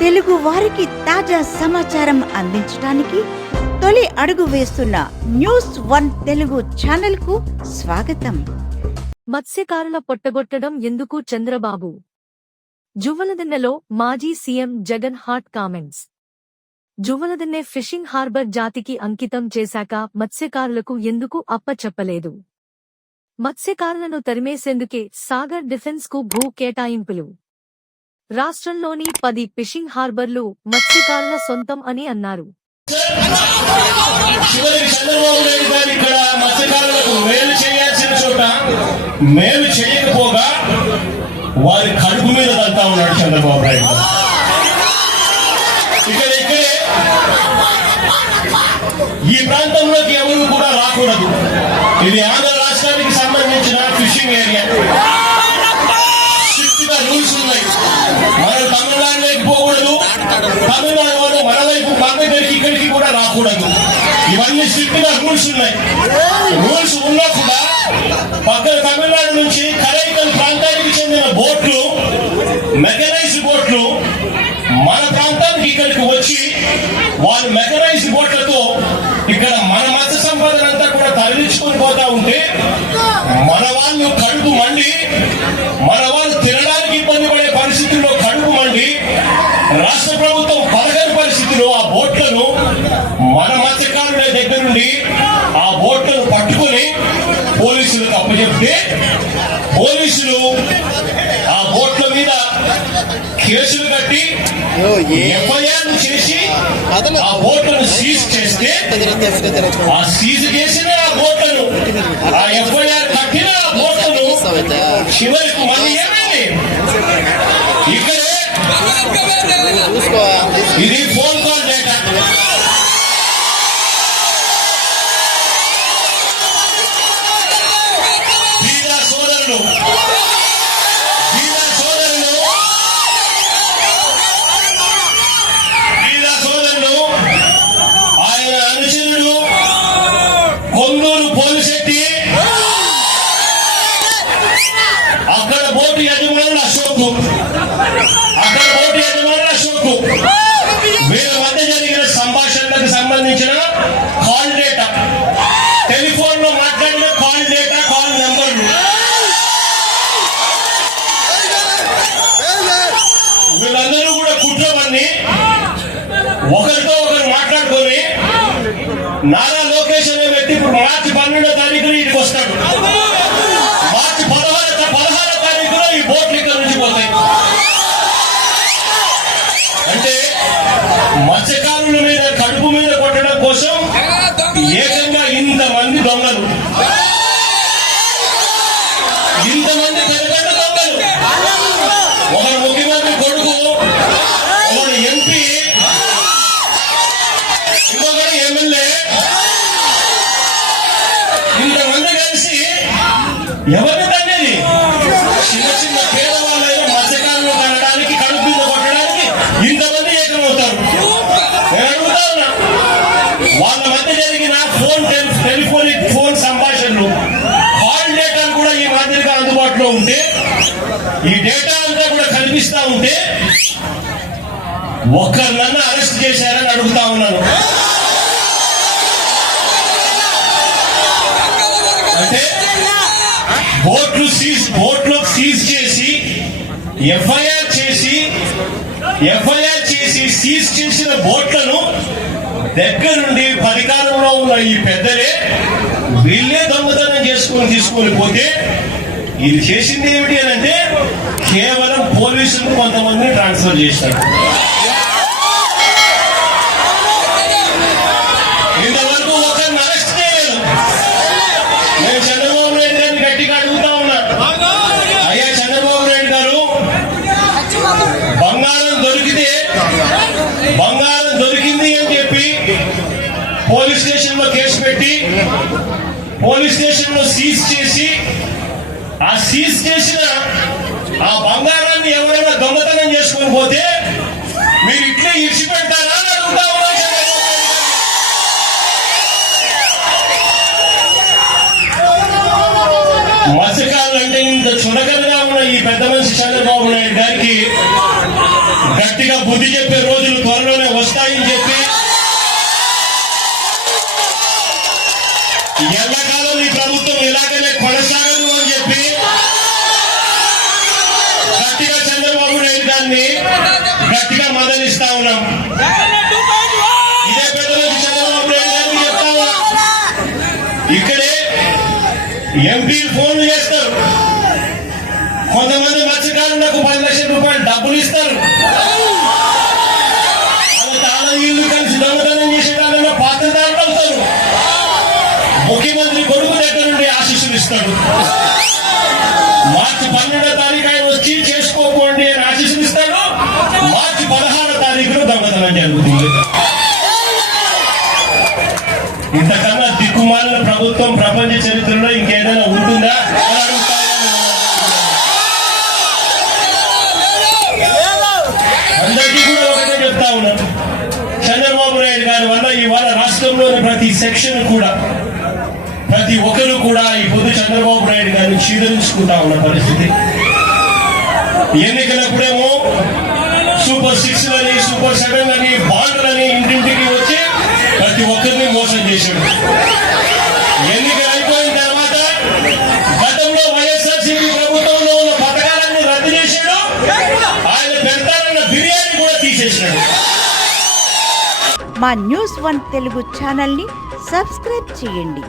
తెలుగు వారికి తాజా సమాచారం అందించడానికి తొలి అడుగు వేస్తున్న న్యూస్ వన్ తెలుగు ఛానల్ కు స్వాగతం. మత్స్యకారుల పొట్టగొట్టడం ఎందుకు చంద్రబాబు? జువ్వలదిన్నెలో మాజీ CM Jagan hot comments. Juvvaladinne fishing harbour జాతికి అంకితం చేశాక మత్స్యకారులకు ఎందుకు అప్పచెప్పలేదు? మత్స్యకారులను తరిమేసేందుకే సాగర్ డిఫెన్స్ కు భూ కేటాయింపులు. రాష్ట్రంలోని 10 ఫిషింగ్ హార్బర్లు మత్స్యకారుల సొంతం అని అన్నారు. మేలు చేయకపోగా వారి కడుపు మీద తంతా ఉన్నాడు చంద్రబాబు నాయుడు. ఇక్కడే ఈ ప్రాంతంలోకి ఎవరు కూడా రాకూడదు. ఇది ఆంధ్ర రాష్ట్రానికి సంబంధించిన ఫిషింగ్ ఏరియా. స్ట్రిక్ట్ గా రూల్స్ ఉన్నాయి. మనం తమిళనాడులోకి పోకూడదు, తమిళనాడు వాళ్ళు మన వైపు మన దగ్గరికి ఇక్కడికి కూడా రాకూడదు. ఇవన్నీ స్ట్రిక్ట్ గా రూల్స్ ఉన్నాయి. రూల్స్ ఉన్నా కూడా పక్కన తమిళనాడు నుంచి కరైకల్ ప్రాంతానికి చెందిన బోట్లు, మెకనైజ్డ్ బోట్లు మన ప్రాంతానికి ఇక్కడికి వచ్చి వాళ్ళు మెకనైజ్డ్ బోట్లతో ఇక్కడ మన మత్స్య సంపదనంతా కూడా తరలించుకొని పోతా ఉంటే మన వాళ్ళు కడుపు మండి, మన వాళ్ళు తినడానికి ఇబ్బంది పడే పరిస్థితుల్లో కడుపు మండి రాష్ట్ర ప్రభుత్వం పలకని పరిస్థితిలో ఆ బోట్లను మన మత్స్యకారుల దగ్గర నుండి ఆ బోట్లను పట్టుకొని పోలీసులకు అప్పచెప్తే పోలీసులు ఆ బోట్ల మీద కేసులు కట్టి ఎఫ్ఐఆర్ చేసి ఆ బోట్లను సీజ్ చేస్తే ఆ సీజ్ చేసిన ఆ బోట్లను, ఆ ఎఫ్ఐఆర్ కట్టిన ఆ బోట్లను చివరికి మళ్ళీ ఏమైంది? ఇక్కడే ఇది ఫోన్ కాల్ డేటా. ఆయన అనుచరుడు కొందూరు పోలిశెట్టి, అక్కడ బోటు యజమానులు అశోక్, వీళ్ళ మధ్య జరిగిన సంభాషణలకు సంబంధించిన కాల్ డేటా, టెలిఫోన్ లో మాట్లాడిన కాల్ డేటా, కాల్ నెంబర్లు వీళ్ళందరూ కూడా కుట్రవన్నీ ఒకరితో ఒకరు మాట్లాడుకొని నారా లోకేష్ అనే వ్యక్తి ఇప్పుడు మార్చి 12వ తారీఖున ఇంటికి వస్తాడు. మార్చి 16వ తారీఖున ఈ బోట్లు ఇక్కడ నుంచి పోతాయి. అంటే మత్స్యకారుల మీద కడుపు మీద కొట్టడం కోసం ఏకంగా ఇంతమంది దొంగలు, ఇంతమంది తెలంగాణ దొంగలు, ఒకరు ముఖ్యమంత్రి కొడుకు, ఒకడు ఎంపీ, ఇంకొకరు ఎమ్మెల్యే, ఇంతమంది కలిసి ఎవరిని తన్నేది? చిన్న చిన్న పేదవాళ్ళైనా మత్స్యకారులు కనడానికి, కడుపు మీద కొట్టడానికి ఇంతమంది ఏకమవుతారు. నేను అడుగుతా ఉన్నా, వాళ్ళ మధ్య జరిగిన టెలిఫోనిక్ ఫోన్ సంభాషణలు, కాల్ డేటాలు కూడా ఈ మాదిరిగా అందుబాటులో ఉంటే, ఈ డేటా అంతా కూడా కనిపిస్తా ఉంటే ఒక్కరినన్నా అరెస్ట్ చేశారని అడుగుతా ఉన్నాను. అంటే బోట్లు సీజ్ చేసి ఎఫ్ఐఆర్ చేసి సీజ్ చేసిన బోట్లను దగ్గరుండి అధికారంలో ఉన్న ఈ పెద్దలే వీళ్ళే దొంగతనం తీసుకొని పోతే ఇది చేసింది ఏమిటి అని అంటే కేవలం పోలీసులు కొంతమందిని ట్రాన్స్ఫర్ చేశారు. ఇంతవరకు ఒకరిని అరెస్ట్ చేయలేదు. నేను చంద్రబాబు నాయుడు గారిని గట్టిగా అడుగుతా ఉన్నా, అయ్యా చంద్రబాబు నాయుడు గారు, బంగారం దొరికింది అని చెప్పి పోలీస్ స్టేషన్ లో కేసు పెట్టి పోలీస్ స్టేషన్ లో సీజ్ చేసి ఆ సీజ్ చేసిన ఆ బంగారాన్ని ఎవరైనా దొంగతనం చేసుకుని పోతే మీరు ఇట్లే ఇడిచిపెడతారా అని అడుగుతా ఉన్నా. మత్స్యకారులు అంటే ఇంత చులకనగా ఉన్న ఈ పెద్ద మనిషి చంద్రబాబు నాయుడు గారికి గట్టిగా బుద్ధి చెప్పే రోజులు త్వరలోనే వస్తాయని చెప్పి ఎల్లకాలం ఈ ప్రభుత్వం ఇలాగనే కొనసాగదు అని చెప్పి గట్టిగా చంద్రబాబు నాయుడు గారిని గట్టిగా మద్దతిస్తా ఉన్నాం. ఇదే పెద్ద మనిషి చంద్రబాబు నాయుడు గారిని చెప్తా ఉన్నాం. ఇక్కడే ఎంపీలు ఫోన్లు చేస్తారు, కొంతమంది మత్స్యకారులకు 10 లక్షల రూపాయలు డబ్బులు ఇస్తారు. వాళ్ళ తాళీలు కలిసి దొంగతనం చేసేదానిలో పాత్రదారులు అవుతారు. ముఖ్యమంత్రి కొడుకు దగ్గర నుండి ఆశీస్సులు ఇస్తాడు. మార్చి 12వ తారీఖు ఆయన వచ్చి చేసుకోకండి అని ఆశీస్సులు ఇస్తాడు. మార్చి 16వ తారీఖున దొంగతనం జరుగుతుంది. ఇంతకన్నా దిక్కుమాలిన ప్రభుత్వం ప్రపంచ చరిత్రలో ఇంకేదైనా ఉంటుందా అని అడుగుతా ఉన్నాను. అందరికీ కూడా ఒకటే చెప్తా ఉన్నాను, చంద్రబాబు నాయుడు గారి వల్ల ఇవాళ రాష్ట్రంలోని ప్రతి సెక్షన్ కూడా ప్రతి ఒక్కరు కూడా ఈ పొద్దు చంద్రబాబు నాయుడు గారిని చీదరించుకుంటా ఉన్న పరిస్థితి. ఎన్నికలప్పుడేమో సూపర్ 6 లని సూపర్ 7 లని బాండ్లని ఇంటింటికి వచ్చి ప్రతి ఒక్కరిని మోసం చేశాడు. ఎన్నికలు అయిపోయిన తర్వాత గతంలో వైఎస్ఆర్సీపీ ప్రభుత్వంలో ఉన్న పథకాలన్నీ రద్దు చేశాడు. ఆయన పెడతారన్న బిర్యానీ కూడా తీసేసినాడు. మా న్యూస్ 1 తెలుగు ఛానల్ని సబ్స్క్రైబ్ చేయండి.